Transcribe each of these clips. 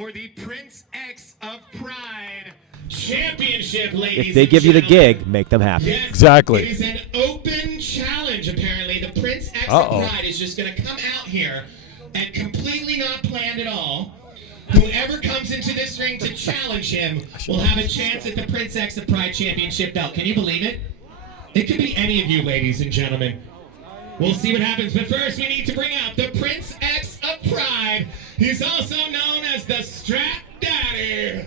for the Princex of Pride Championship, ladies. If they give you the gig, make them happy. Yes, exactly. It is an open challenge, apparently. The Princex of Pride is just going to come out here and completely not planned at all. Whoever comes into this ring to challenge him will have a chance at the Princex of Pride Championship belt. Can you believe it? It could be any of you, ladies and gentlemen. We'll see what happens, but first we need to bring out the Princex of Pride. He's also known as the Strap Daddy.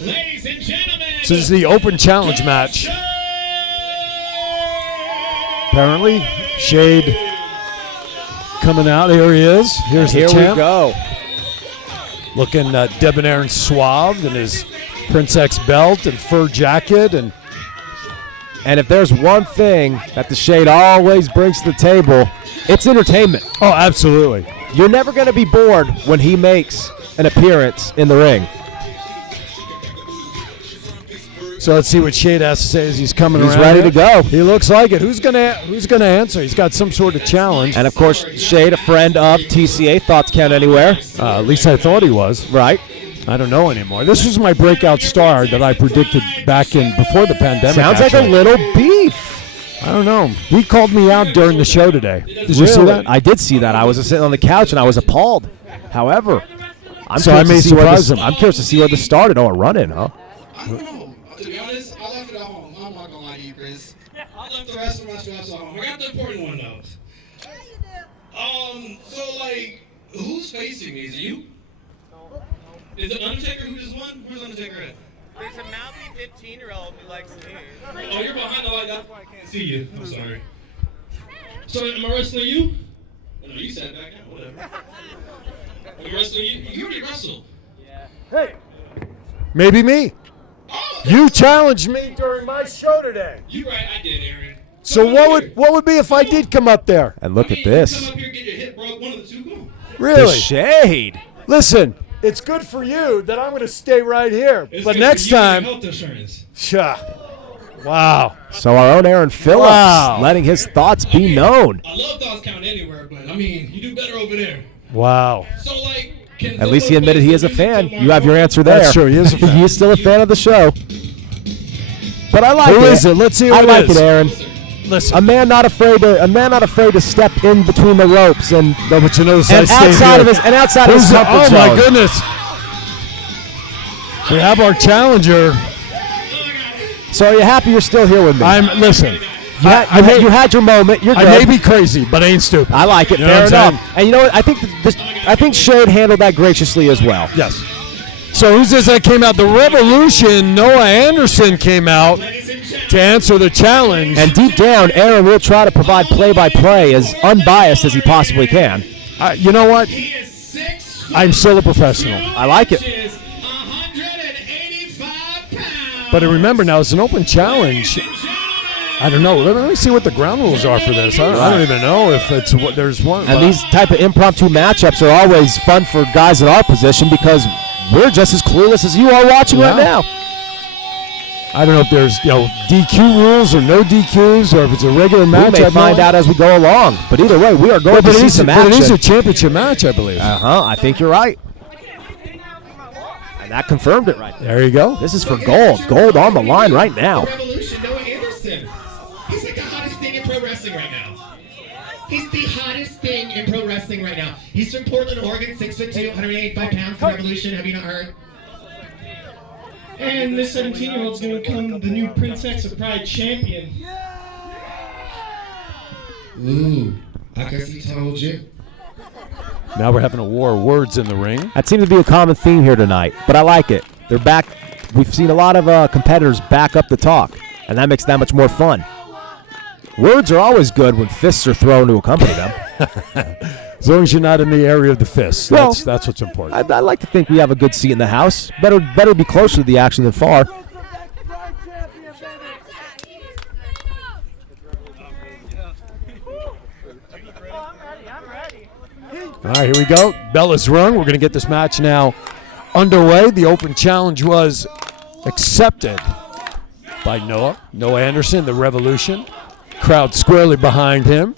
Ladies and gentlemen, This is the open challenge match. Apparently, Shade coming out. Here he is. Here's the champ. we go. Looking debonair and suave in his Princex belt and fur jacket. And if there's one thing that the Shade always brings to the table, it's entertainment. Oh, absolutely. You're never going to be bored when he makes an appearance in the ring. So let's see what Shade has to say as he's coming around. He's ready here. to go. He looks like it. Who's gonna answer? He's got some sort of challenge. And of course, Shade, a friend of TCA, Thoughts Count Anywhere. At least I thought he was. Right. I don't know anymore. This was my breakout star that I predicted back in before the pandemic. Sounds like a little beef. I don't know. He called me out during the show today. Did you see that? I did see that. I was sitting on the couch and I was appalled. However, I'm So I curious may to see where surprise him. I'm curious to see where this started. Oh, a run-in, huh? I don't know. To be honest, I left it at home. I'm not gonna lie to you, Chris. I left the rest of my straps at home. I got the important one though. So like, who's facing me? Is it you? Is it Undertaker who just won? Where's Undertaker at? There's a mouthy 15-year-old who likes me. Oh, you're behind the light. That's why I can't see you. I'm sorry. So am I wrestling you? Oh, no, you sat back down. Whatever. Am I wrestling you? You already wrestled. Hey, maybe me. You challenged me during my show today. You right, I did, Aaron. So Come on here. what would be if I did come up there? And look I mean, at this. You come up here, get your hip broke, one of the two, go. The Really? Shade. Listen, it's good for you that I'm going to stay right here. It's But good next for you and time, health insurance. wow. So our own Aaron Phillips Wow. letting his thoughts be known. I love Thoughts Count Anywhere, but I mean, you do better over there. Wow. So like, can At least he someone admitted play he is a some music fan. till You have your Marco? answer there. That's true. He is a fan. He is still a fan of the show. But I like Who it. is it? Let's see who I it like is. it, Aaron. Listen. A man not afraid to step in between the ropes and No, but you notice I and stayed outside here. of his Who's it? comfort Oh, zone. my goodness. We have our challenger. So are you happy you're still here with me? Listen. You had your moment. You're I good. may be crazy, but I ain't stupid. I like it. You know Fair what I'm enough. And you know what? I think Shade handled that graciously as well. Yes. So who's this that came out? The Revolution, Noah Anderson came out to answer the challenge. And deep down, Aaron will try to provide play-by-play as unbiased as he possibly can. You know what? He is 6 I'm still a professional. I like it. inches, 185 pounds. But remember now, it's an open challenge. I don't know. Let me see what the ground rules are for this. I don't even know if it's what there's one. And these type of impromptu matchups are always fun for guys in our position because we're just as clueless as you are watching right Yeah. now. I don't know if there's DQ rules or no DQs or if it's a regular We match. may find out as we go along. But either way, we are going to see some But it is action. a championship match, I believe. I think you're right. And that confirmed it right there. There you go. This is for gold. Gold on the line right now. Revolution, Noah Anderson. He's like the hottest thing in pro wrestling right now. He's the hottest thing in pro wrestling right now. He's from Portland, Oregon, 6'2", 185 pounds. The Revolution, have you not heard? And this 17-year-old's going to become the new Princex of Pride champion. Ooh, I guess he told you. Now we're having a war of words in the ring. That seems to be a common theme here tonight, but I like it. They're back. We've seen a lot of competitors back up the talk, and that makes that much more fun. Words are always good when fists are thrown to accompany them. As long as you're not in the area of the fists. Well, That's what's important. I like to think we have a good seat in the house. Better be closer to the action than far. All right, here we go. Bell is rung. We're going to get this match now underway. The open challenge was accepted by Noah Anderson, the Revolution. Crowd squarely behind him.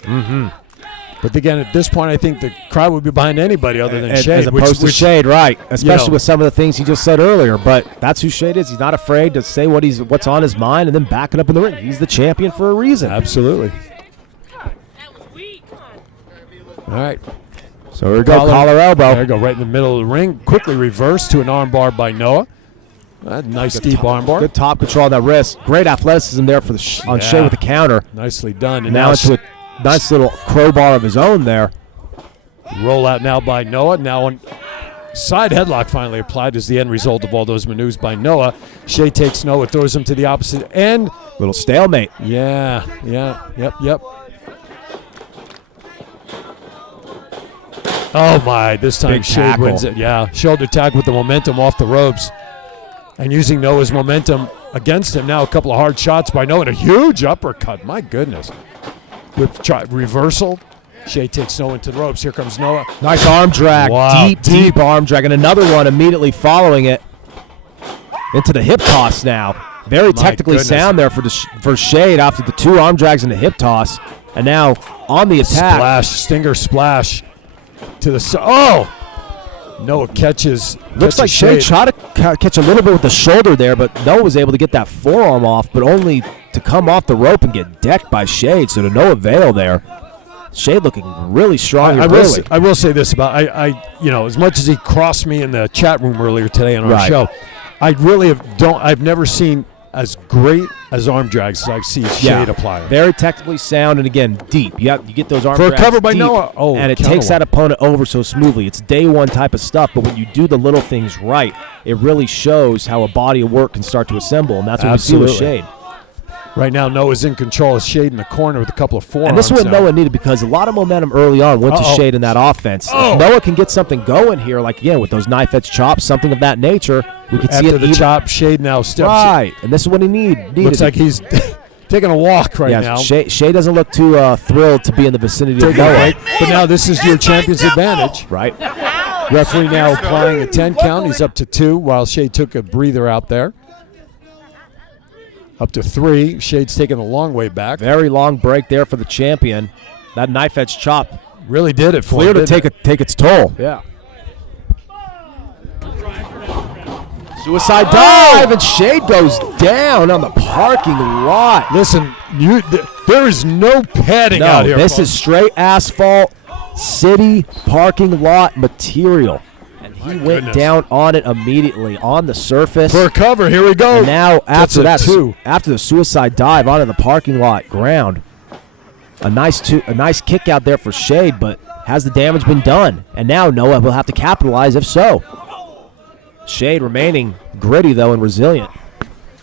But again, at this point, I think the crowd would be behind anybody other than Shade. As opposed to Shade, right. Especially with some of the things he just said earlier. But that's who Shade is. He's not afraid to say what's on his mind and then back it up in the ring. He's the champion for a reason. Absolutely. All right. So here we go, collar elbow. There you go, right in the middle of the ring. Quickly reversed to an armbar by Noah. Nice deep armbar. Good top control on that wrist. Great athleticism there for on Shea with the counter. Nicely done. And now into a nice little crowbar of his own there. Roll out now by Noah. Now on side headlock finally applied as the end result of all those maneuvers by Noah. Shea takes Noah, throws him to the opposite end. Little stalemate. Yeah. Yep. Oh, my. This time Shade wins it. Yeah. Shoulder tag with the momentum off the ropes. And using Noah's momentum against him. Now a couple of hard shots by Noah and a huge uppercut. My goodness. With reversal. Shea takes Noah into the ropes. Here comes Noah. Nice arm drag. Wow. Deep arm drag. And another one immediately following it. Into the hip toss now. Very technically sound there for Shade after the 2 arm drags and the hip toss. And now on the attack. Splash. Stinger splash. To the oh! Noah catches. Looks like Shea tried to catch a little bit with the shoulder there, but Noah was able to get that forearm off, but only to come off the rope and get decked by Shade, so to no avail there. Shade looking really strong. I will say this about as much as he crossed me in the chat room earlier today on our show, I really I've never seen as great as arm drags as I've seen Shade apply. Very technically sound, and again, deep. You get those arm drags for a cover by Noah. Oh, and it takes that opponent over so smoothly. It's day one type of stuff, but when you do the little things right, it really shows how a body of work can start to assemble, and that's what we see with Shade. Right now, Noah's in control of Shade in the corner with a couple of forearms. And this is what Noah needed because a lot of momentum early on went to Shade in that offense. If Noah can get something going here, like again with those knife edge chops, something of that nature, we can see it. After the chop, Shade now steps. Right, and this is what he needed. Looks like he's taking a walk now. Shade doesn't look too thrilled to be in the vicinity of Noah. But now this is your champion's advantage. Right. Referee now applying a 10 count. He's up to 2 while Shade took a breather out there. Up to 3. Shade's taking a long way back. Very long break there for the champion. That knife edge chop really did it for him. Clear to take its toll. Yeah. Suicide dive, and Shade goes down on the parking lot. Listen, there is no padding out here. This is straight asphalt city parking lot material. He went down on it immedietay on the surface. For a cover, here we go. And now after after the suicide dive onto the parking lot ground, a nice kick out there for Shade, but has the damage been done? And now Noah will have to capitalize if so. Shade remaining gritty though and resilient.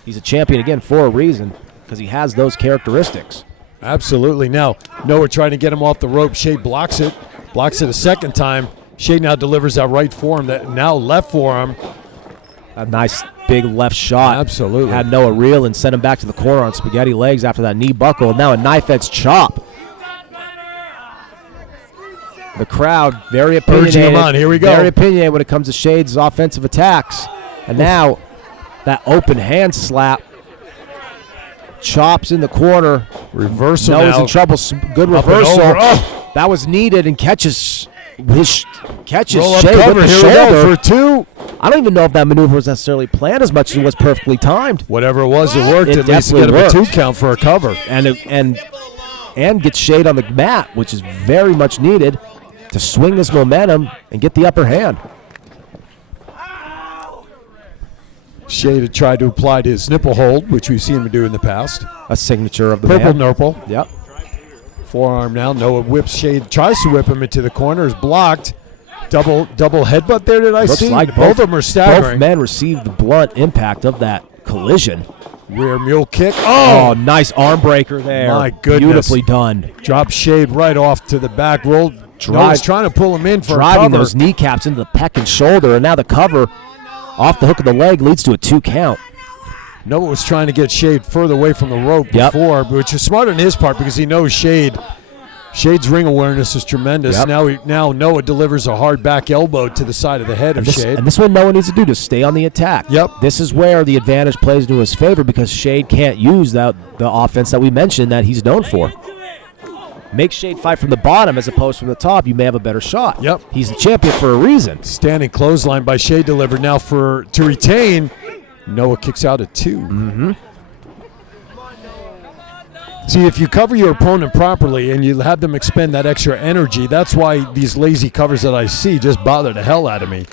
He's a champion again for a reason because he has those characteristics. Absolutely. Now Noah trying to get him off the rope. Shade blocks it a second time. Shade now delivers that right forearm, that now left forearm. A nice big left shot. Absolutely. Had Noah reel and sent him back to the corner on spaghetti legs after that knee buckle. Now a knife edge chop. The crowd very opinionated. Urging him on. Here we go. Very opinionated when it comes to Shade's offensive attacks. And now that open hand slap. Chops in the corner. Reversal Noah's now. in trouble. Good reversal. That was needed and catches Shade cover. with the Here shoulder. We go for 2. I don't even know if that maneuver was necessarily planned as much as it was perfectly timed. Whatever it was, it worked. It at least to get him a 2 count for a cover. And get Shade on the mat, which is very much needed to swing this momentum and get the upper hand. Shade had tried to apply his nipple hold, which we've seen him do in the past. A signature of the Purple man. nurple. Yep. Forearm now. Noah whips Shade, tries to whip him into the corner, is blocked. Double headbutt there, did I see? Looks like both of them are staggering. Both men received the blunt impact of that collision. Rear mule kick. Oh, nice arm breaker there. My goodness. Beautifully done. Drop Shade right off to the back. Noah's trying to pull him in for a cover. Driving those kneecaps into the pec and shoulder, and now the cover off the hook of the leg leads to a 2 count. Noah was trying to get Shade further away from the rope before, which is smart on his part because he knows Shade's ring awareness is tremendous. Yep. Now Noah delivers a hard back elbow to the side of the head of Shade. And this is what Noah needs to do to stay on the attack. Yep. This is where the advantage plays into his favor because Shade can't use the offense that we mentioned that he's known for. Make Shade fight from the bottom as opposed from the top. You may have a better shot. Yep. He's the champion for a reason. Standing clothesline by Shade delivered. Now to retain, Noah kicks out at 2. Mm-hmm. See, if you cover your opponent properly and you have them expend that extra energy, that's why these lazy covers that I see just bother the hell out of me.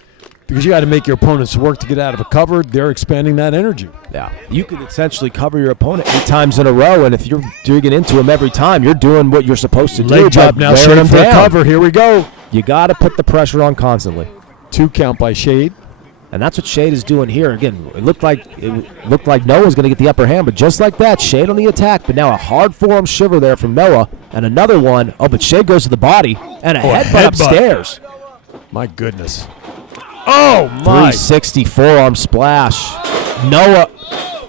Because you got to make your opponents work to get out of a cover. They're expending that energy. Yeah. You could essentially cover your opponent 8 times in a row, and if you're digging into him every time, you're doing what you're supposed to do. Leg drop now, Shade for a cover. Here we go. You got to put the pressure on constantly. 2 count by Shade. And that's what Shade is doing here. Again, it looked like Noah was going to get the upper hand, but just like that, Shade on the attack. But now a hard forearm shiver there from Noah, and another one. Oh, but Shade goes to the body, and a headbutt upstairs. My goodness. Oh, my. 360 forearm splash. Noah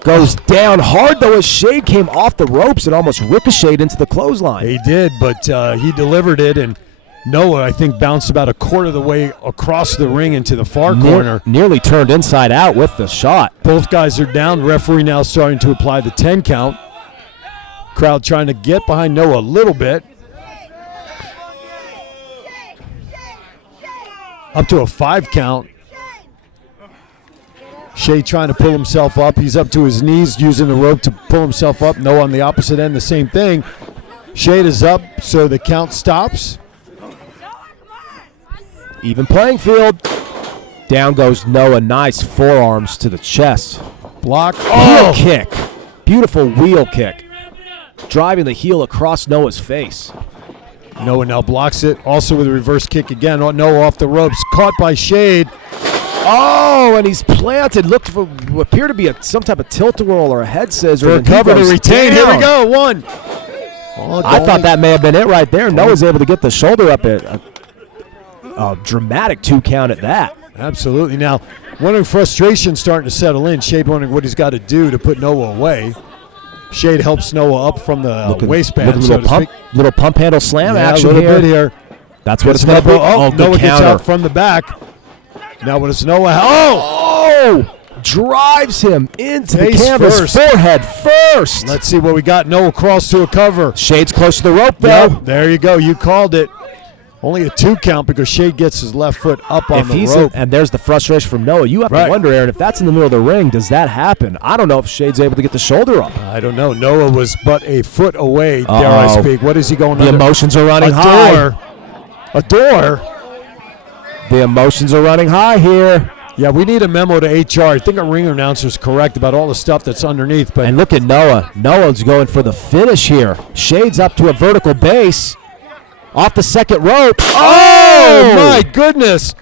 goes down hard, though, as Shade came off the ropes and almost ricocheted into the clothesline. He did, but he delivered it, and Noah, I think, bounced about a quarter of the way across the ring into the far corner. Nearly turned inside out with the shot. Both guys are down. Referee now starting to apply the 10 count. Crowd trying to get behind Noah a little bit. Up to a 5 count. Shea trying to pull himself up. He's up to his knees using the rope to pull himself up. Noah on the opposite end, the same thing. Shade is up, so the count stops. Even playing field. Down goes Noah. Nice forearms to the chest. Block. Heel kick. Beautiful wheel kick. Driving the heel across Noah's face. Noah now blocks it. Also with a reverse kick again. Noah off the ropes. Caught by Shade. Oh, and he's planted. Looked for what appeared to be some type of tilt-a-whirl or a head scissor. For a cover to retain. Here we go. 1. I thought that may have been it right there. Noah's able to get the shoulder up at a dramatic 2 count at that. Absolutely. Now, wondering frustration starting to settle in. Shade wondering what he's got to do to put Noah away. Shade helps Noah up from the waistband. Little pump handle slam action a little here. bit here. That's what it's going to be. Oh, Noah gets out from the back. Now what is Noah? Oh! Drives him into the Face canvas. first. Forehead first. Let's see what we got. Noah crawls to a cover. Shade's close to the rope, though. Yep, there you go. You called it. Only a 2 count because Shade gets his left foot up on the rope. And there's the frustration from Noah. You have to wonder, Aaron, if that's in the middle of the ring, does that happen? I don't know if Shade's able to get the shoulder up. I don't know. Noah was but a foot away, dare I speak. What is he going The under? emotions are running high. A door. The emotions are running high here. Yeah, we need a memo to HR. I think our ring announcer's correct about all the stuff that's underneath. But and look at Noah. Noah's going for the finish here. Shade's up to a vertical base. Off the second rope. Oh, my goodness.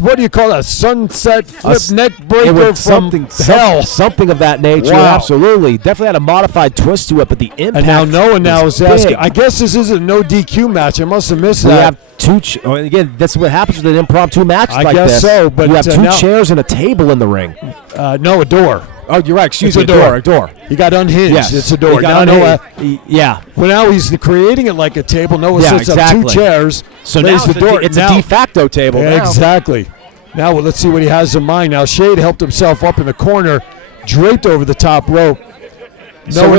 What do you call that? Sunset flip neck breaker from hell. Something of that nature, absolutely. Definitely had a modified twist to it, but the impact. And now Noah now is asking. I guess this is a no DQ match. I must have missed that. We have 2. Again, that's what happens with an impromptu match like this. I guess so, but you have 2 chairs and a table in the ring. No, a door. Oh, you're right. Excuse me. A door. He got unhinged. Yes. It's a door. Now Noah. Yeah. Well, now he's creating it like a table. Noah sits up 2 chairs. So now it's a de facto table. Yeah, exactly. Now let's see what he has in mind. Now Shade helped himself up in the corner, draped over the top rope. So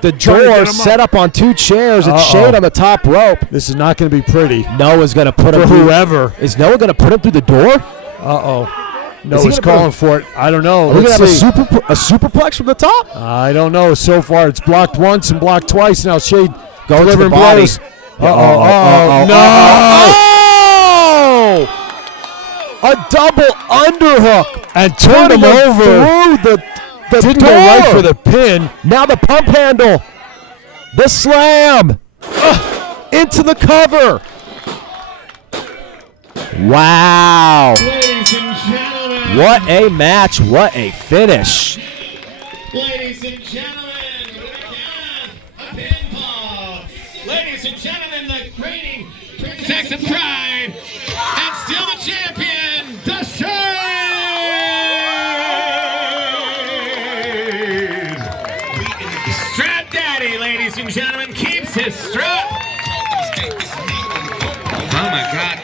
the door set up on 2 chairs and Shade on the top rope. This is not going to be pretty. Noah's going to put him through whoever. Is Noah going to put him through the door? Noah's calling for it. I don't know. Are we going to have a superplex from the top? I don't know. So far, it's blocked once and blocked twice. Now Shade going to the body. Blows. No! A double underhook and turned him over through the didn't door. Go right for the pin. Now the pump handle, the slam into the cover. Wow! Ladies and gentlemen, what a match! What a finish! Ladies and gentlemen, a pinfall. Ladies and gentlemen, the reigning Princex of Pride and still the champion, the Shade! Strap Daddy, ladies and gentlemen, keeps his strap. Oh my God.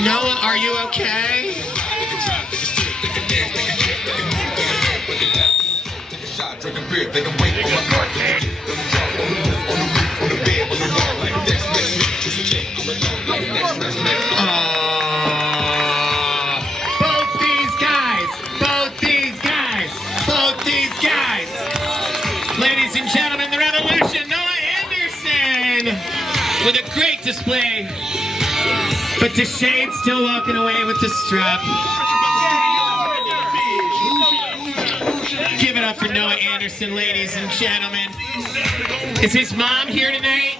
Noah, are you okay? crib, they can wait on my car. On the bed, on the wall, like next, just a check. Like next. Both these guys. Ladies and gentlemen, the Revolution, Noah Anderson with a great display. But Deshane's still walking away with the strap. Give it up for Noah Anderson, ladies and gentlemen. Is his mom here tonight?